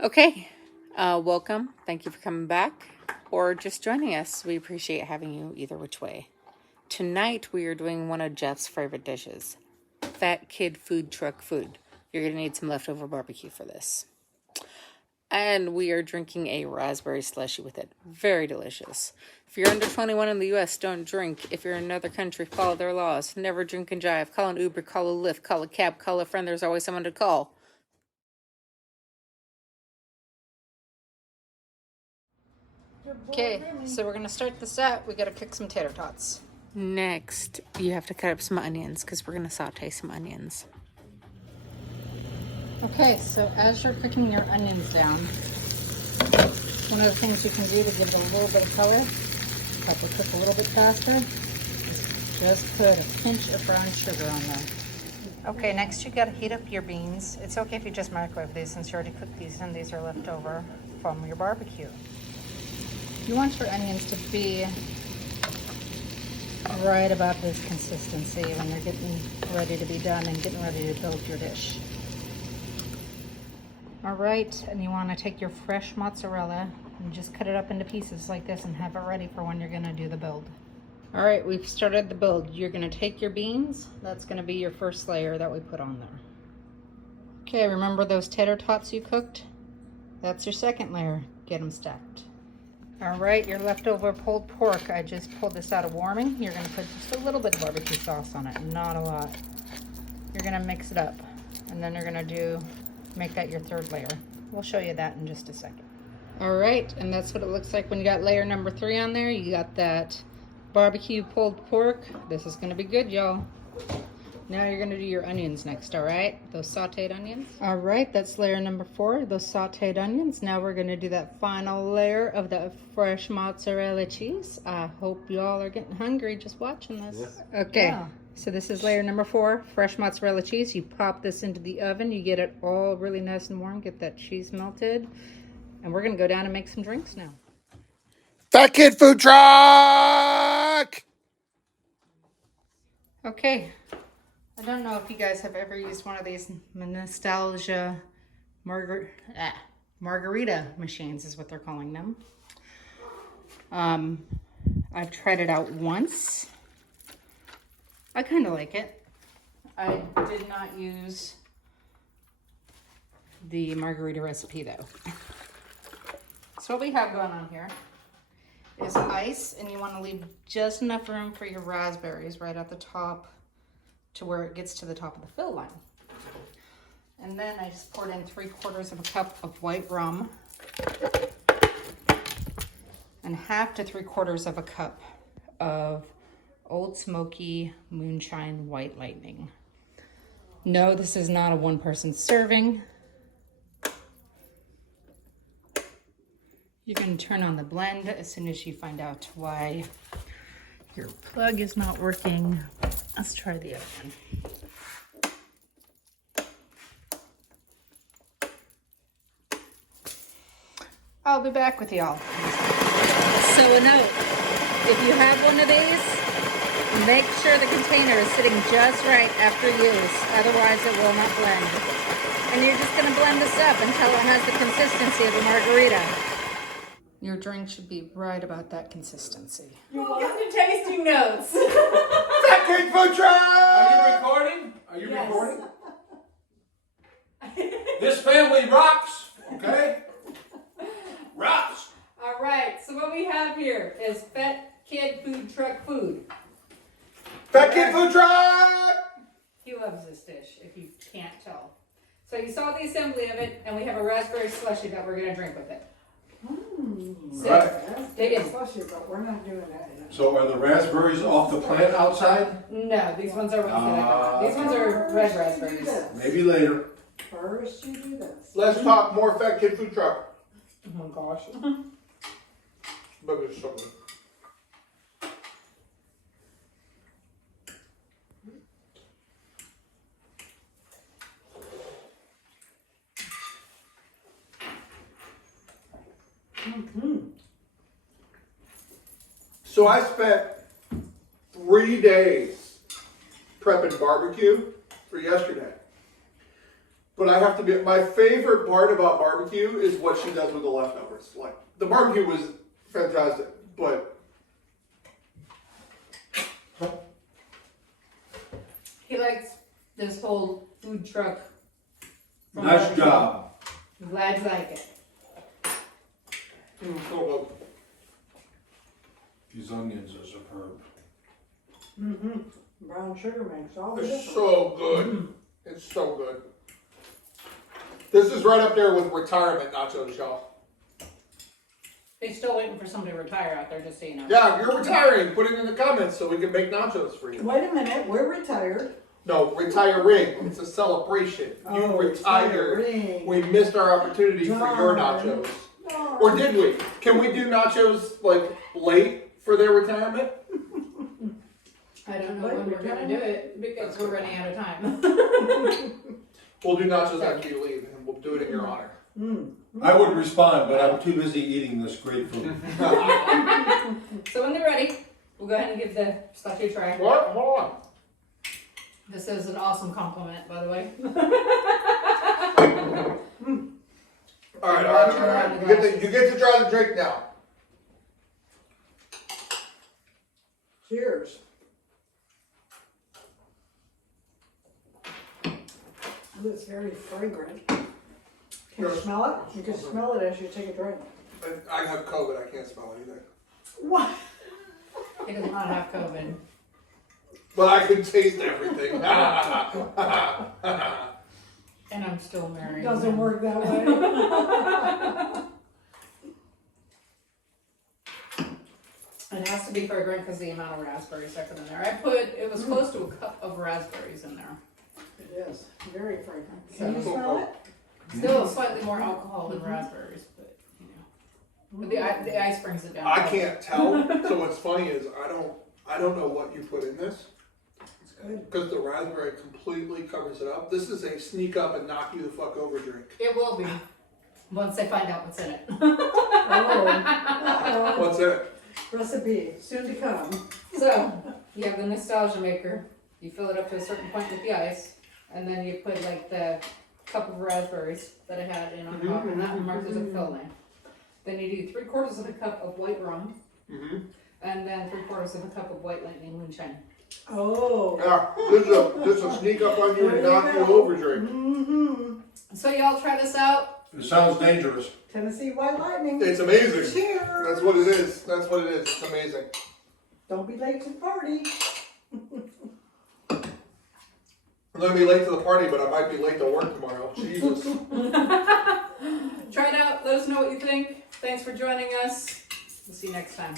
Okay, welcome. Thank you for coming back or just joining us. We appreciate having you either which way. Tonight we are doing one of Jeff's favorite dishes, Fat Kid Food Truck Food. You're going to need some leftover barbecue for this. And we are drinking a raspberry slushy with it. Very delicious. If you're under 21 in the U.S., don't drink. If you're in another country, follow their laws. Never drink and drive. Call an Uber, call a Lyft, call a cab, call a friend. There's always someone to call. Okay, so we're going to start this out. We got to cook some tater tots. Next, you have to cut up some onions because we're going to saute some onions. Okay, so as you're cooking your onions down, one of the things you can do to give it a little bit of color, help it cook a little bit faster, is just put a pinch of brown sugar on there. Okay, next you got to heat up your beans. It's okay if you just microwave these since you already cooked these and these are left over from your barbecue. You want your onions to be right about this consistency when they're getting ready to be done and getting ready to build your dish. All right, and you want to take your fresh mozzarella and just cut it up into pieces like this and have it ready for when you're going to do the build. All right, we've started the build. You're going to take your beans. That's going to be your first layer that we put on there. Okay, remember those tater tots you cooked? That's your second layer. Get them stacked. All right, your leftover pulled pork. I just pulled this out of warming. You're going to put just a little bit of barbecue sauce on it, not a lot. You're going to mix it up, and then you're going to make that your third layer. We'll show you that in just a second. All right, and that's what it looks like when you got layer number 3 on there. You got that barbecue pulled pork. This is going to be good, y'all. Now you're going to do your onions next, all right? Those sauteed onions. All right, that's layer number 4, those sauteed onions. Now we're going to do that final layer of the fresh mozzarella cheese. I hope y'all are getting hungry just watching this. Yeah. Okay, yeah. So this is layer number 4, fresh mozzarella cheese. You pop this into the oven. You get it all really nice and warm. Get that cheese melted. And we're going to go down and make some drinks now. Fat Kid Food Truck! Okay. I don't know if you guys have ever used one of these nostalgia margarita machines is what they're calling them. I've tried it out once. I kind of like it. I did not use the margarita recipe though. So what we have going on here is ice, and you want to leave just enough room for your raspberries right at the top to where it gets to the top of the fill line. And then I just poured in 3/4 of a cup of white rum and 1/2 to 3/4 of a cup of Old Smoky Moonshine White Lightning. No, this is not a one-person serving. You're going to turn on the blend as soon as you find out why your plug is not working. Let's try the other one. I'll be back with y'all. So a note, if you have one of these, make sure the container is sitting just right after use, otherwise it will not blend. And you're just going to blend this up until it has the consistency of a margarita. Your drink should be right about that consistency. We'll get the tasting notes. Fat Kid Food Truck! Are you recording? Are you Yes. recording? This family rocks, okay? Rocks! All right, so what we have here is Fat Kid Food Truck food. Fat Kid Food Truck! He loves this dish, if you can't tell. So you saw the assembly of it, and we have a raspberry slushy that we're going to drink with it. So, Right. dig in. Slushy, but we're not doing that yet. So are the raspberries off the plant outside? No, these ones are these ones are red raspberries. Maybe later. First you do this. Let's talk more Fat Kid Food Truck. Oh gosh. But there's something. So I spent 3 days prepping barbecue for yesterday. But I have to be, my favorite part about barbecue is what she does with the leftovers. Like, the barbecue was fantastic, but He likes this whole food truck. Nice job. I'm glad you like it. so These onions are superb. Mm-hmm. Brown sugar makes all the good. difference. It's so good. It's so good. This is right up there with retirement nachos, y'all. They're still waiting for somebody to retire out there, just so you know. Yeah, if you're retiring, put it in the comments so we can make nachos for you. Wait a minute, we're retired. No, retiring. It's a celebration. You Oh, retired. retiring. We missed our opportunity for your Darn. nachos. Oh. Or did we? Can we do nachos like late for their retirement? I don't know when we're gonna do it because we're running out of time. We'll do nachos after you leave and we'll do it in your honor. Mm. I would respond, but I'm too busy eating this great food. So when they're ready, we'll go ahead and give the slushy a try. What? Hold on. This is an awesome compliment, by the way. All right. You get to try the drink now. Cheers. Ooh, it's very fragrant. Can you Yes. smell it? You can smell it as you take a drink. I have COVID. I can't smell anything. What? He does not have COVID. But I can taste everything. And I'm still married. Doesn't work that way. It has to be fragrant because the amount of raspberries I put in there. It was close to a cup of raspberries in there. It is very fragrant. So- Can you smell it? Still slightly more alcohol than raspberries, but you know. But the ice brings it down. I can't tell. So what's funny is I don't know what you put in this It's good. because the raspberry completely covers it up. This is a sneak up and knock you the fuck over drink. It will be once they find out what's in it. Oh. Uh-oh. What's it? Recipe soon to come. So you have the nostalgia maker. You fill it up to a certain point with the ice, and then you put like the cup of raspberries that I had in on top, and that one marks as a filling. Then you do 3/4 of a cup of white rum, and then 3/4 of a cup of white lightning moonshine. Oh. Yeah, this is a sneak up on you and knock you over drink. Mm-hmm. So y'all try this out. It sounds dangerous. Tennessee White Lightning. It's amazing. Cheers. That's what it is. That's what it is. It's amazing. Don't be late to the party. I'm gonna be late to the party, but I might be late to work tomorrow. Jesus. Try it out. Let us know what you think. Thanks for joining us. We'll see you next time.